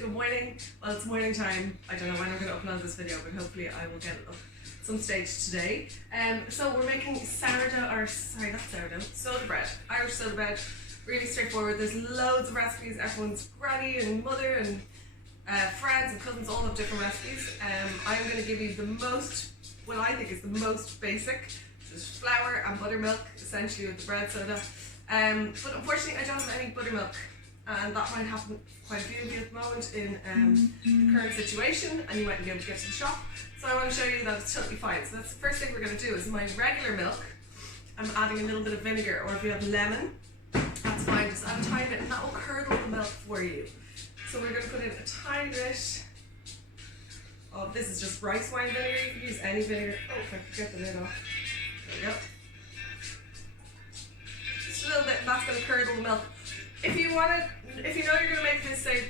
good morning. Well, it's morning time. I don't know when I'm going to upload this video, but hopefully I will get it up at some stage today. So we're making soda bread, Irish soda bread. Really straightforward. There's loads of recipes. Everyone's granny and mother and friends and cousins all have different recipes. I'm going to give you the most, what I think is the most basic. Just flour and buttermilk, essentially, with the bread soda. But unfortunately I don't have any buttermilk, and that might happen quite a few of you at the moment in the current situation, and you mightn't be able to get to the shop. So I want to show you that it's totally fine. So that's the first thing we're going to do. Is my regular milk, I'm adding a little bit of vinegar, or if you have lemon, that's fine, just add a tiny bit, and that will curdle the milk for you. So we're going to put in a tiny bit of, this is just rice wine vinegar. You can use any vinegar. Oh, if I could get the lid off. There we go. Just a little bit, that's going to curdle the milk. If you know you're going to make this, say,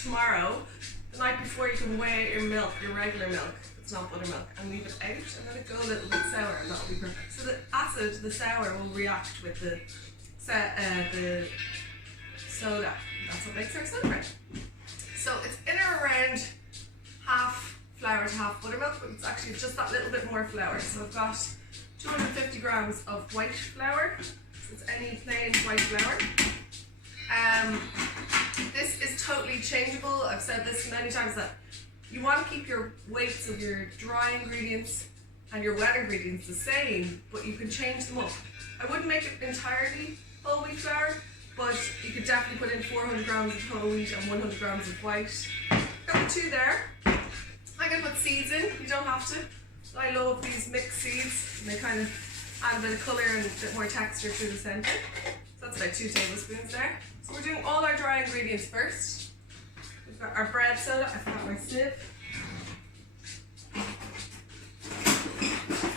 tomorrow, the night before, you can weigh out your milk, your regular milk, it's not buttermilk, and leave it out, and let it go a little bit sour, and that'll be perfect. So the acid, the sour, will react with the soda. That's what makes our soda bread. So it's in or around half flour to half buttermilk, but it's actually just that little bit more flour. So I've got 250 grams of white flour. So it's any plain white flour. This is totally changeable. I've said this many times that you want to keep your weights of your dry ingredients and your wet ingredients the same, but you can change them up. I wouldn't make it entirely whole wheat flour, but you could definitely put in 400 grams of whole wheat and 100 grams of white. Got the two there. I'm going to put seeds in. You don't have to. I love these mixed seeds. They kind of add a bit of colour and a bit more texture to the centre. So that's about 2 tablespoons there. So we're doing all our dry ingredients first. We've got our bread soda. I forgot my sieve. So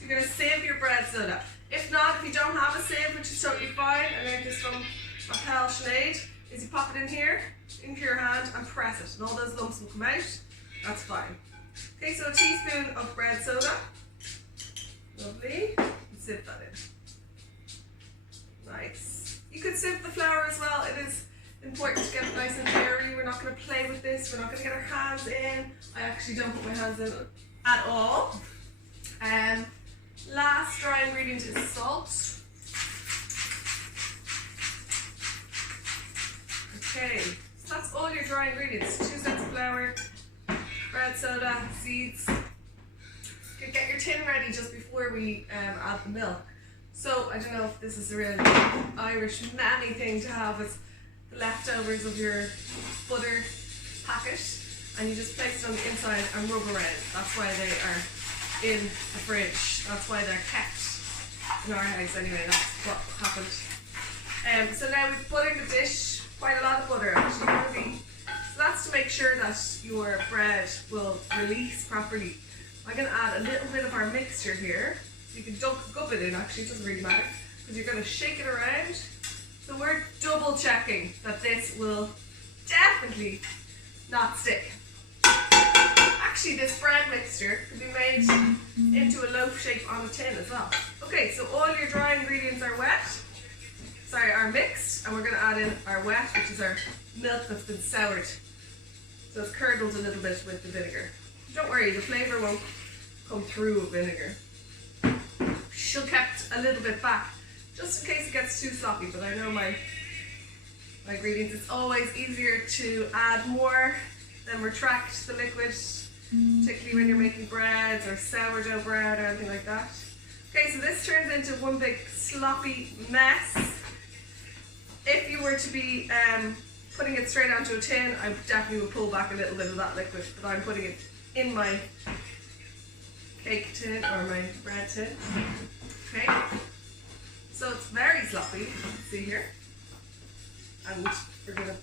you're going to sieve your bread soda. If not, if you don't have a sieve, which is totally fine, I learned this from my pal Sinead, is you pop it in here, into your hand, and press it, and all those lumps will come out. That's fine. Okay, so a teaspoon of bread soda. Lovely. Sieve that in. Nice. You could sieve the flour as well. It is important to get it nice and airy. We're not going to play with this. We're not going to get our hands in. I actually don't put my hands in at all. Last dry ingredient is salt. Okay, so that's all your dry ingredients. 2 sets of flour, bread soda, seeds. You can get your tin ready just before we add the milk. So I don't know if this is a real Irish mammy thing to have as the leftovers of your butter packet, and you just place it on the inside and rub around. That's why they are in the fridge. That's why they're kept in our house anyway. That's what happened. So now we've buttered the dish, quite a lot of butter actually. So that's to make sure that your bread will release properly. I'm going to add a little bit of our mixture here. So you can gup it in actually, it doesn't really matter, because you're going to shake it around. So we're double checking that this will definitely not stick. Actually, this bread mixture can be made into a loaf shape on a tin as well. Okay, so all your dry ingredients are are mixed, and we're going to add in our wet, which is our milk that's been soured. So it's curdled a little bit with the vinegar. Don't worry, the flavour won't come through with vinegar. She'll kept a little bit back, just in case it gets too sloppy, but I know my ingredients, it's always easier to add more than retract the liquid, particularly when you're making breads or sourdough bread or anything like that. Okay, so this turns into one big sloppy mess. If you were to be putting it straight onto a tin, I definitely would pull back a little bit of that liquid, but I'm putting it in my cake tin or my bread tin. Okay, so it's very sloppy, you can see here. And we're gonna,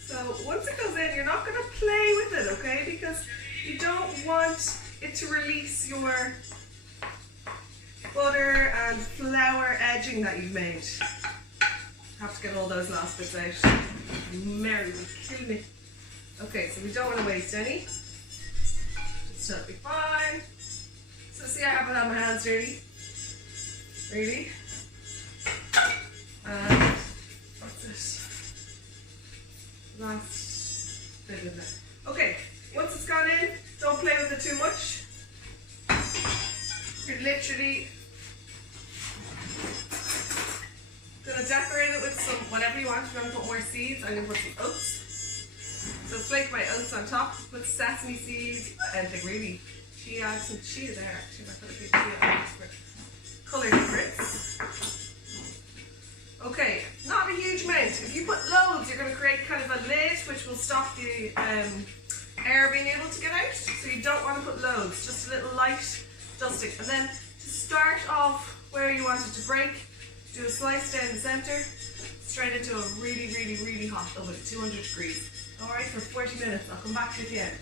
so once it goes in, you're not gonna play with it, okay? Because you don't want it to release your butter and flour edging that you've made. Have to get all those last bits out. Mary will kill me. Okay, so we don't want to waste any. It's totally fine. So see, I haven't had my hands dirty. Really? And what's this? Last bit in there. Okay, once it's gone in, don't play with it too much. You're literally gonna decorate it with some whatever you want. If you want to put more seeds, I'm gonna put some oats. So flake my oats on top, put sesame seeds, and like really chia, some chia there actually. I put a bit of chia for colour difference. Okay, not a huge amount. If you put loads, you're going to create kind of a lid which will stop the air being able to get out. So you don't want to put loads, just a little light dusting. And then to start off where you want it to break, do a slice down the centre, straight into a really, really, really hot oven, 200 degrees. Alright, for 40 minutes. I'll come back to you at the end.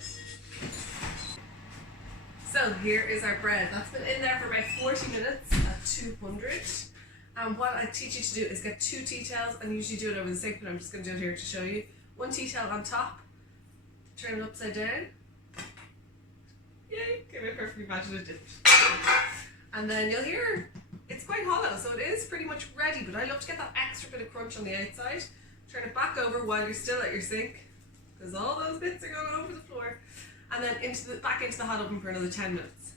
So here is our bread. That's been in there for about 40 minutes at 200. And what I teach you to do is get 2 tea towels, and usually do it over the sink, but I'm just going to do it here to show you. 1 tea towel on top, turn it upside down. Yay, give it a perfectly imaginative. And then you'll hear it's quite hollow, so it is pretty much ready, but I love to get that extra bit of crunch on the outside. Turn it back over while you're still at your sink, because all those bits are going over the floor. And then back into the hot oven for another 10 minutes.